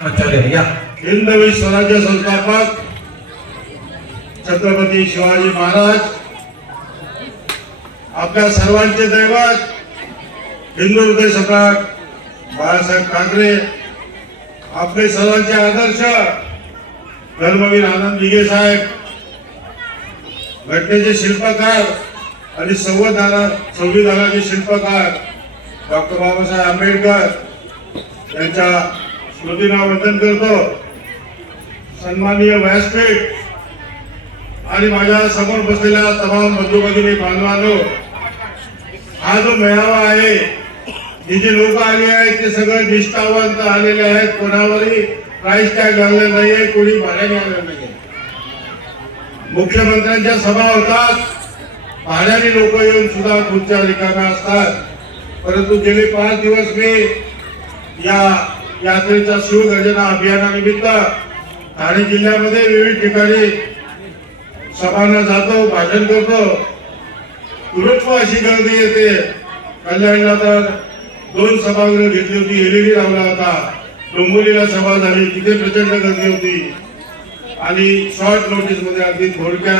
हिंदवी स्वराज्य संस्थापक छत्रपती शिवाजी महाराज आपल्या सर्वांचे दैवत हिंदू हृदय सम्राट बाळासाहेब ठाकरे आपले सर्वांचे आदर्श धर्मवीर आनंद दिघे साहेब घटनेचे शिल्पकार आणि संविधानाचे शिल्पकार डॉक्टर बाबासाहेब आंबेडकर यांच्या स्मृतींना वंदन करतो। सन्माननीय व्यासपीठ आणि माझ्या समोर बसलेल्या तमाम बंधू भगिनी बांधवांनो, हा जो मेळावा आहे, हे जे लोक आले आहेत ते सगळे निष्ठावंत आलेले आहेत, कोणावरही प्राइस टॅग लागले नाहीये, कोणी भाड्याने आले नाहीये। मुख्यमंत्र्यांच्या सभा होतात, भाड्याने लोक येऊन सुद्धा खुर्च्या रिकाम्या असतात, परंतु गेले 5 दिवस मी या यात्रेच्या शिवगर्जना अभियानानिमित्त ठाणे जिल्ह्यामध्ये विविध ठिकाणी सभांना जातो, भाषण करतो। तुरंत अशी गर्दी येते। कल्याणला तर 2 सभागृह घेतली होती, एलईडी लावला होता। डोंबिवलीला सभा झाली, तिथे प्रचंड गर्दी होती आणि शॉर्ट नोटीस मध्ये अगदी थोडक्या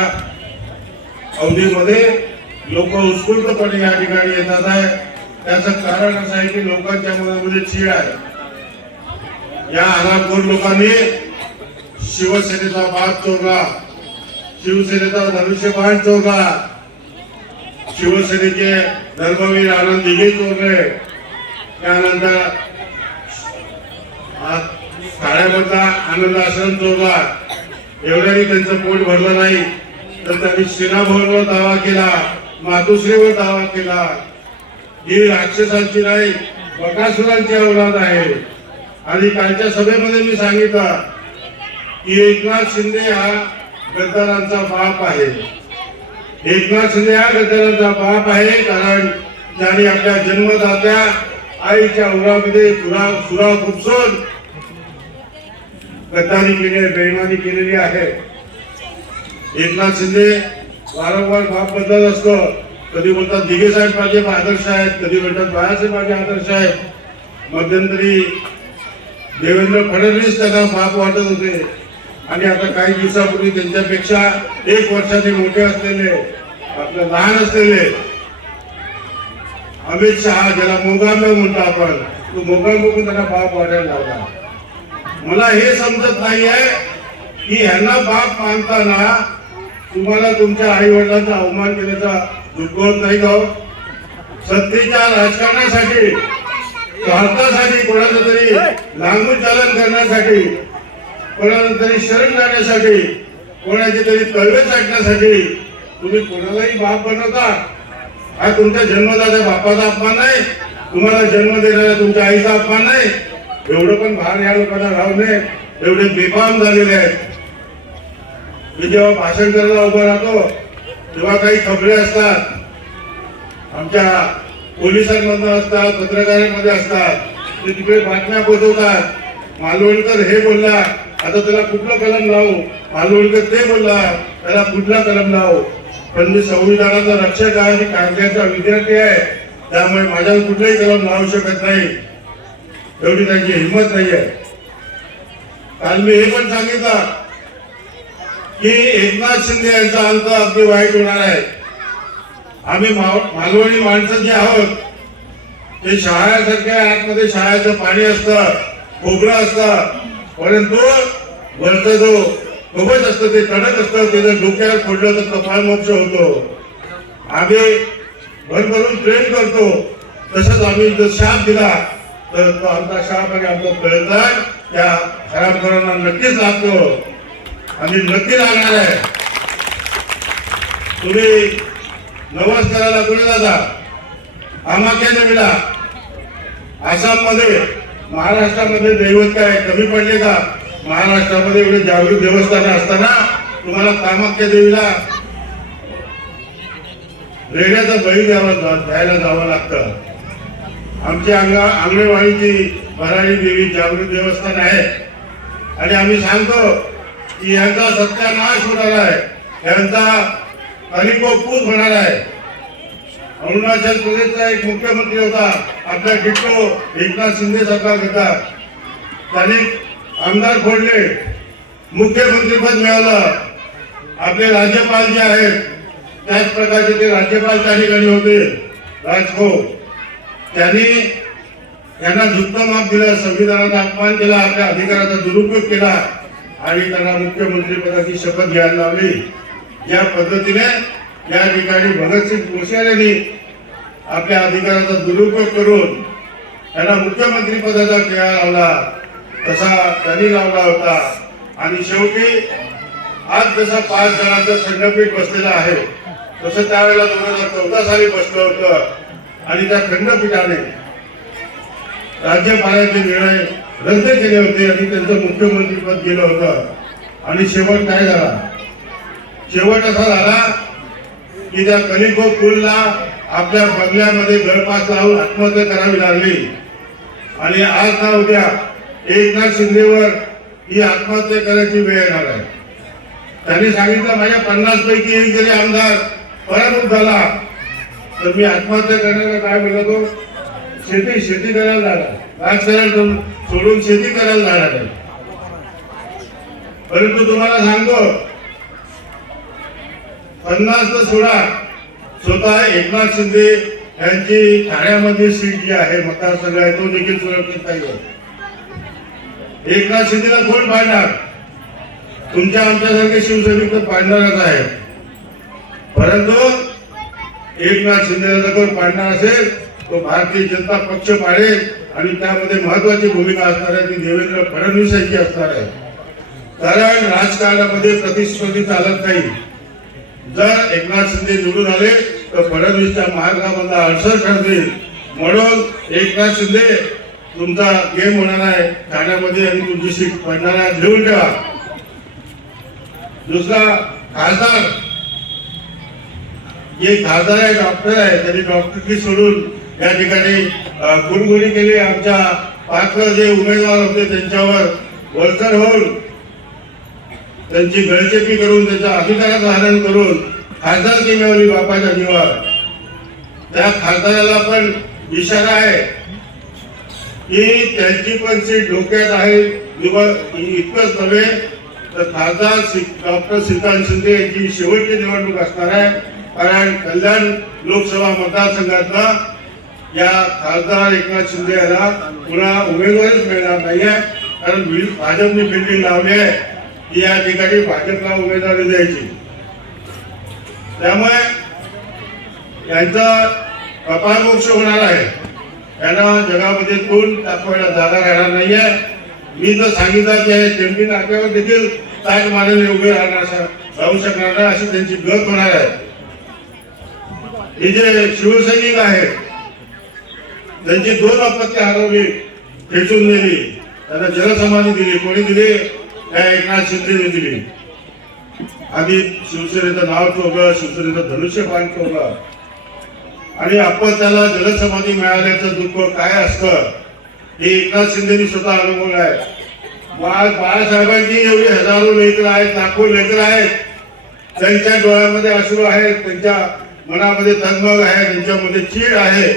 अवधीमध्ये लोक उत्स्फूर्तपणे या ठिकाणी येतात आहे। त्याचं कारण असं आहे की लोकांच्या मनामध्ये चीड आहे। या हरामखोर लोकांनी शिवसेनेचा बाप चोरला, शिवसेनेचा धनुष्यबाण चोरला, शिवसेनेचे धर्मवीर आनंद दिघे चोरले, त्यानंतर ठाण्यामधला आनंद आश्रम चोरला। एवढ्याने त्यांचं पोट भरलं नाही तर त्यांनी श्रीनाभवनवर दावा केला, मातोश्रीवर दावा केला। ही राक्षसांची नाही, बकासुरांची औलाद आहे। आणि कालच्या सभेमध्ये मी सांगितलं की एकनाथ शिंदे हा गद्दारांचा बाप आहे। एकनाथ शिंदे हा गद्दारांचा बाप आहे, कारण त्यांनी आपल्या जन्मदात्या आईच्या उरामध्ये सुरा खुपसून गद्दारी केली, बेईमानी केलेली आहे। एकनाथ शिंदे वारंवार बाप बदलत असतो। कधी बोलतात दिघे साहेब माझे आदर्श आहेत, कधी बोलतात बाळासाहेब माझे आदर्श आहेत। मध्यंतरी देवेंद्र फडणवीस त्यांना बाप वाटत होते आणि आता काही दिवसापूर्वी त्यांच्यापेक्षा 1 वर्षाने मोठे असलेले, आपले लहान असलेले अमित शहा, ज्याला मोगाम म्हणतो आपण, तो मोगाम बघून त्यांना बाप वाटायला लागला। मला हे समजत नाहीये की ह्यांना बाप मानताना तुम्हाला तुमच्या आई वडिलांचा अवमान केल्याचा दुःख होत नाही का? सत्तेच्या राजकारणासाठी, स्वार्थासाठी, कोणाचं तरी लांबून चालन करण्यासाठी, कोणाला तरी शरण जाण्यासाठी, कोणाचे तरी तळवे चाटण्यासाठी तुम्ही कोणालाही बाप बनवता। हा तुमच्या जन्मदात्या बापाचा अपमान नाही, तुम्हाला जन्म देणाऱ्या तुमच्या आईचा अपमान नाही। एवढं पण भार या लोकांना राहू नये, एवढे बेफाम झालेले आहेत। मी जेव्हा भाषण करायला उभा राहतो तेव्हा काही खबरे असतात, आमच्या पोलिसांमधून असतात, पत्रकारांमध्ये असतात, ते तिकडे बातम्या पोहोचवतात। मालवणकर हे बोलला, आता त्याला कुठलं कलम लावू, मालवणकर ते बोलला, त्याला कुठला कलम लावू। पण मी संविधानाचा रक्षक आहे आणि कायद्याचा विद्यार्थी आहे, त्यामुळे माझ्यावर कुठलंही कलम लावू शकत नाही, एवढी त्यांची हिंमत नाही आहे। काल मी हे पण सांगितलं की एकनाथ शिंदे यांचा अंत अगदी वाईट होणार आहे। आम्ही मालवणी माणसं जे आहोत ते शहाळ्यासारख्या आतमध्ये शहाळ्याचं पाणी असतं, खोबरं असतं, परंतु वरचा जो कवच असतं ते कडक असतं, ते जर डोक्यावर फोडलं तर कपाळ मोक्ष होतो। आम्ही भरभरून प्रेम करतो, तसंच आम्ही जर शाप दिला तर तो आमचा शाप आणि आमचं प्रयत्न त्या हरामखोरांना नक्कीच लागतो आणि नक्की लागणार आहे। तुम्ही नवस करायला कुठे जाता? आमाक्याने मिळा। आसाममध्ये, महाराष्ट्रामध्ये दैवत काय कमी पडले का? महाराष्ट्रामध्ये एवढे जागृत देवस्थान असताना तुम्हाला कामाख्या देवीला रेड्याचा बळी द्यायला जावं लागतं। आमची आंगणेवाडीची भराडी देवी जागृत देवस्थान आहे आणि आम्ही सांगतो की यांचा सत्यानाश होणार आहे, यांचा अलिपोपूत होणार आहे। अरुणाचल प्रदेशचा एक मुख्यमंत्री होता, आपला डिट्टो एकनाथ शिंदे सारखा होता, त्यांनी आमदार फोडले, मुख्यमंत्रीपद मिळालं. आपले राज्यपाल जे आहेत त्याच प्रकारचे ते राज्यपाल त्या ठिकाणी होते राजको. त्यांनी त्यांना झुकतं माप दिलं, संविधानाचा अपमान केला, आपल्या अधिकाराचा दुरुपयोग केला आणि त्यांना मुख्यमंत्री पदाची शपथ घ्यायला लावली. या पद्धतीने या ठिकाणी भगतसिंग कोश्यारी आपल्या अधिकाराचा दुरुपयोग करून त्यांना मुख्यमंत्री पदाचा खेळा लावला, तसा त्यांनी लावला होता. आणि शेवटी आज जसा 5 जणांचं खंडपीठ बसलेलं आहे तसं त्यावेळेला 2014 साली बसलं होतं आणि त्या खंडपीठाने राज्यपालांचे निर्णय रद्द केले होते आणि त्यांचं मुख्यमंत्रीपद गेलं होतं. आणि शेवट काय झाला? शेवट असा झाला की त्या कलिको कुलला आपल्या बंगल्यामध्ये गळफास लावून आत्महत्या करावी लागली. आणि आज ना उद्या एकनाथ शिंदेवर ही आत्महत्या करायची वेळ येणार आहे. त्यांनी सांगितलं माझ्या 50 पैकी एक जरी आमदार पराभूत झाला तर मी आत्महत्या करण्याला काय म्हणतो, शेती करायला जाणार, राजकारण सोडून शेती करायला जाणार आहे. परंतु तुम्हाला सांगतो 50 तर सोडा, स्वतः एकनाथ शिंदे यांची ठाण्यामध्ये सीट जी आहे मतदारसंघ आहे तो देखील सुरक्षित नाही आहे. एकनाथ शिंदेला कोण पाडणार? तुमच्या आमच्यासारखे शिवसैनिक तर पाडणारच आहे. परंतु एकनाथ शिंदेला जर कोण पाडणार असेल तो भारतीय जनता पक्ष पाडेल आणि त्यामध्ये महत्वाची भूमिका असणार आहे ती देवेंद्र फडणवीस यांची असणार आहे. कारण राजकारणामध्ये प्रतिस्पर्धी चालत नाही. जर एकनाथ शिंदे निवडून आले तर फडणवीसच्या मार्गामधला अडसर ठरतील. म्हणून एकनाथ शिंदे तुमचा गेम होणार आहे ठाण्यामध्ये आणि तुमची सीट पडणार आहे, घेऊन ठेवा. दुसरा खासदार, जे खासदार आहे डॉक्टर आहे, त्यांनी डॉक्टरकी सोडून या ठिकाणी गुणगुणी केली. आमच्या पात्र जे उमेदवार होते त्यांच्यावर वरचढ होऊन त्यांची गळचेपी करून त्यांच्या अधिकाराचं हनन करून खासदारकी मिळवली बापाच्या जीवावर. त्या खासदाराला पण इशारा आहे की त्यांची पण सीट धोक्यात आहे. इतकंच नव्हे तर खासदार डॉक्टर श्रीकांत शिंदे यांची शेवटची निवडणूक असणार आहे. कारण कल्याण लोकसभा मतदारसंघातला या खासदार एकनाथ शिंदे यांना पुन्हा उमेदवारीच मिळणार नाहीये. कारण भाजपने बिल्डिंग लावली आहे की या ठिकाणी भाजपला उमेदवारी द्यायची. त्यामुळे यांचा कपाळमोक्ष होणार आहे. यांना जगामध्ये तोंड दाखवायला जागा राहणार नाहीये. मी तर सांगितलं की टेंबी नाक्यावर देखील ताज मानेने उभे राहू शकणार नाही अशी त्यांची गत होणार आहे. हे जे शिवसैनिक आहेत त्यांची 2 अपत्य हरवली, खेचून दिली, त्यांना जलसमाधी दिली. कोणी दिली? त्या एकनाथ शिंदेने दिली. आधी शिवसेनेचं नाव ठेवलं, शिवसेनेचं धनुष्यबाण ठेवलं आणि अपत्याला जलसमाधी मिळाल्याचं दुःख काय असतं हे एकनाथ शिंदेनी स्वतः अनुभवलं आहे. बाळासाहेबांची एवढी हजारो लेकरं आहेत, लाखो लेकरं आहेत, त्यांच्या डोळ्यामध्ये अश्रू आहेत, त्यांच्या मनामध्ये तगमग आहे, त्यांच्यामध्ये चीड आहे.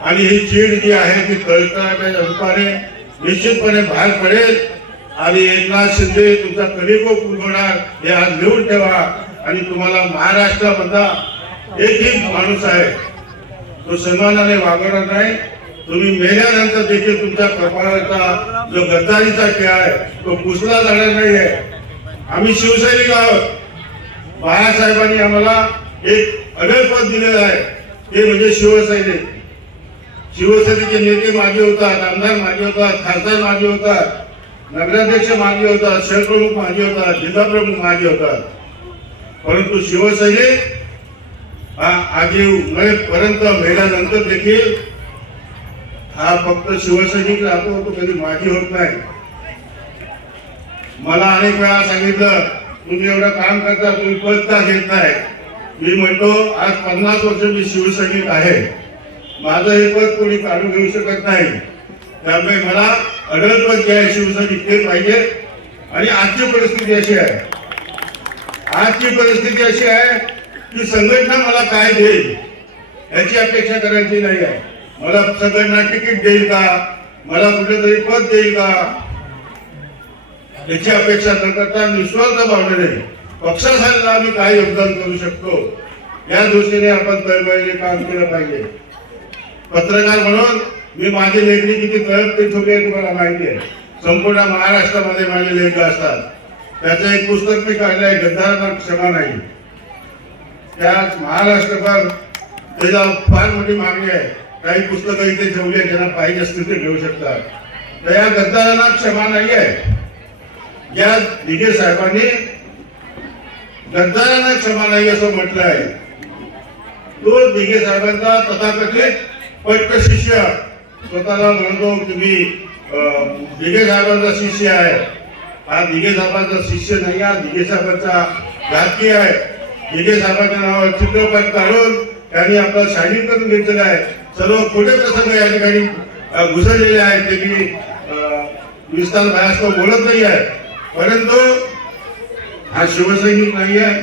आणि ही चीड जी आहे ती तळतळाच्या रूपाने निश्चितपणे बाहेर पडेल. आणि एकनाथ शिंदे तुमचा कलिको होणार हे आज लिहून ठेवा. आणि तुम्हाला महाराष्ट्रामधला एकही माणूस आहे तो सन्मानाने वागवणार नाही. तुम्ही मेल्यानंतर देखील तुमच्या कपाळाचा जो गद्दारीचा खेळ आहे तो पुसला जाणार नाहीये. आम्ही शिवसैनिक आहोत. बाळासाहेबांनी आम्हाला एक अडळपद दिलेलं आहे ते म्हणजे शिवसैनिक. शिवसेनेचे नेते मागे होतात, आमदार मागे होतात, खासदार मागे होतात, नगराध्यक्ष मागे होतात, शहरप्रमुख मागे होतात, जिल्हाप्रमुख मागे होतात. परंतु शिवसैनिक हा आजीव मरेपर्यंत मेल्यानंतर देखील हा फक्त शिवसैनिक राहतो, तो कधी मागे होत नाही. मला अनेक वेळा सांगितलं तुम्ही एवढं काम करता, तुम्ही पद का घेत नाही. मी म्हणतो आज 50 वर्ष मी शिवसैनिक आहे. माझं हे पद कोणी काढून घेऊ शकत नाही. त्यामुळे मला अडळपद जे आहे शिवसैनिक ते पाहिजे. आणि आजची परिस्थिती अशी आहे, आजची परिस्थिती अशी आहे की संघटना मला काय देईल याची अपेक्षा करायची नाही आहे. मला संघटना तिकीट देईल का, मला कुठेतरी पद देईल का, याची अपेक्षा न करता निस्वार्थ भावनेने पक्षासाठी आम्ही काय योगदान करू शकतो या दृष्टीने आपण तळमळीने काम केलं पाहिजे. पत्रकार म्हणून मी माझी लेखणी किती तळपती ठोकली आहे तुम्हाला माहिती आहे. संपूर्ण महाराष्ट्रामध्ये माझे लेख असतात. त्याचं एक पुस्तक मी काढलं आहे, गद्दारांना क्षमा नाही. त्या महाराष्ट्रभर त्याला फार मोठी मागणी आहे. काही पुस्तकं इथे ठेवली आहे, ज्यांना पाहिजे असतील ते घेऊ शकतात. तर या गद्दारांना क्षमा नाही आहे. या दिघे साहेबांनी गद्दारांना क्षमा नाही असं म्हटलं आहे. तो दिघे साहेबांचा तथाकथित पट्ट शिष्य स्वतःला म्हणतो की मी दिघे साहेबांचा शिष्य आहे. हा दिघे साहेबांचा शिष्य नाही, हा दिघे साहेबांचा घातकी आहे. दिघे साहेबांच्या नावावर चित्रपट काढून त्यांनी आपलं शायनिंग करून घेतलेलं आहे. सर्व खोटे प्रसंग या ठिकाणी घुसळलेले आहेत. ते मी विस्तार बाहेर बोलत नाही आहे. परंतु हा शिवसैनिक नाही आहे,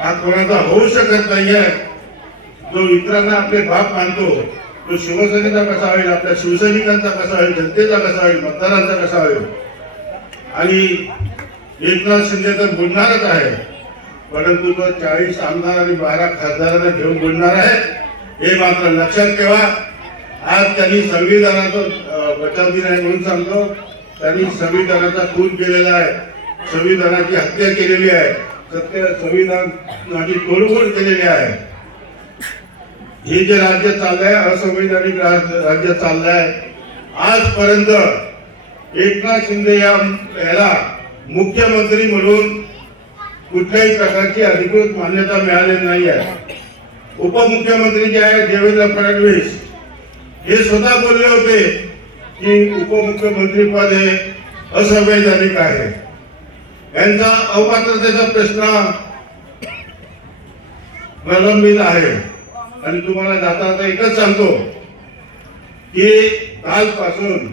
हा कोणाचा होऊ शकत नाही आहे. जो इतरांना आपले बाप मानतो तो शिवसेनेचा कसा होईल, आपल्या शिवसैनिकांचा कसा होईल, जनतेचा कसा होईल, मतदारांचा कसा होईल. आणि एकनाथ शिंदे तर बोलणारच आहे, परंतु तो 40 आमदार आणि 12 खासदारांना घेऊन बोलणार आहे हे मात्र लक्षात ठेवा. आज त्यांनी संविधानाचा बचाव दिन आहे म्हणून सांगतो. त्यांनी संविधानाचा खून केलेला आहे, संविधानाची हत्या केलेली आहे, संविधानाची तोडफोड केलेली आहे. हे जे राज्य चाललंय असंवैधानिक राज्य चाललंय. आजपर्यंत एकनाथ शिंदे याला मुख्यमंत्री म्हणून कुठल्याही प्रकारची अधिकृत मान्यता मिळालेली नाही आहे. उपमुख्यमंत्री जे आहे देवेंद्र फडणवीस हे स्वतः बोलले होते की उपमुख्यमंत्री पद हे असंवैधानिक आहे. यांचा अपात्रतेचा प्रश्न प्रलंबित आहे. आणि तुम्हाला जाता जाता एकच सांगतो की कालपासून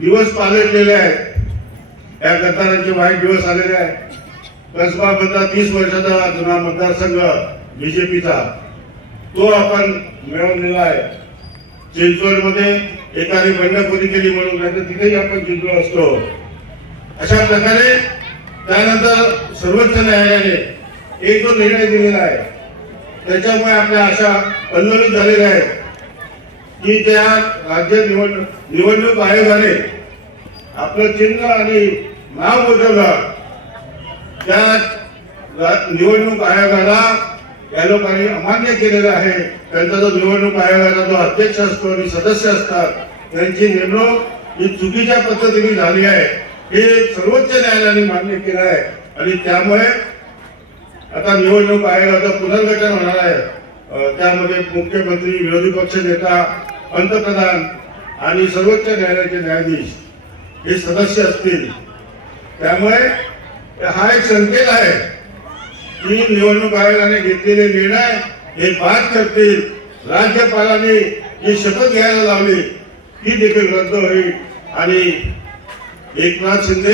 दिवस पालटलेले आहेत. या गद्दारांचे वाईट दिवस आलेले आहेत. कसबा मधला 30 वर्षाचा जुना मतदारसंघ बीजेपीचा तो आपण मिळवलेला आहे. चिंचवडमध्ये एकाने बंडखोरी केली म्हणून नाही तर तिथेही आपण जिंकलो असतो. अशा प्रकारे त्यानंतर सर्वोच्च न्यायालयाने एक जो निर्णय दिलेला आहे त्याच्यामुळे आपल्या आशा पल्लवित झालेल्या आहेत की त्या राज्य निवडणूक आयोगाने आपलं चिन्ह आणि नाव बदललं. त्या निवडणूक आयोगाला या लोकांनी अमान्य केलेलं आहे. त्यांचा जो निवडणूक आयोगाचा जो अध्यक्ष असतो आणि सदस्य असतात त्यांची नेमणूक ही चुकीच्या पद्धतीने झाली आहे हे सर्वोच्च न्यायालयाने मान्य केलं आहे. आणि त्यामुळे आता निवडणूक आयोगाचं पुनर्गठन होणार आहे. त्यामध्ये मुख्यमंत्री, विरोधी पक्ष नेता, पंतप्रधान आणि सर्वोच्च न्यायालयाचे न्यायाधीश हे सदस्य असतील. त्यामुळे हा एक संकेत आहे की निवडणूक आयोगाने घेतलेले निर्णय हे बाद करतील. राज्यपालांनी जी शपथ घ्यायला लावली ती देखील रद्द होईल आणि एकनाथ शिंदे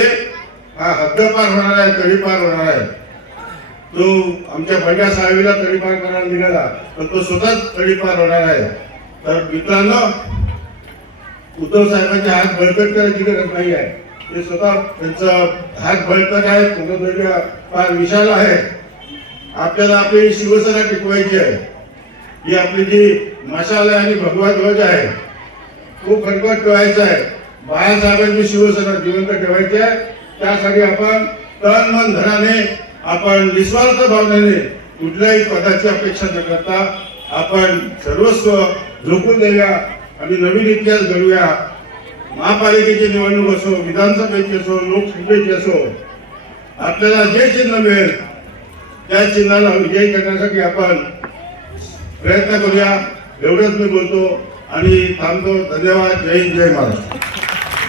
हा हद्दपार होणार आहे, तडीपार होणार आहे. तो आमच्या बंड्या साहेबीला तडीपार करायला निघाला पण तो स्वतःच तडीपार होणार आहे. तर मित्रांनो, उद्धव साहेबांचे हात बळकट करायची गरज नाही आहे. ते स्वतः त्यांचं हात बळकट आहे, त्यांचा फार विशाल आहे. आपल्याला आपली शिवसेना टिकवायची आहे. ही आपली जी मशाल आहे आणि भगवा ध्वज आहे तो खडखड ठेवायचा आहे. बाळासाहेबांची शिवसेना जिवंत ठेवायची आहे. त्यासाठी आपण तन मन धनाने, आपण निस्वार्थ भावनेने कुठल्याही पदाची अपेक्षा न करता आपण सर्वस्व झोकून देऊया आणि नवीन इतिहास घडूया. महापालिकेची निवडणूक असो, विधानसभेची असो, लोकसभेची असो, आपल्याला जे चिन्ह मिळेल त्या चिन्हाला विजयी करण्यासाठी आपण प्रयत्न करूया. एवढंच मी बोलतो आणि थांबतो. धन्यवाद. जय हिंद, जय महाराष्ट्र.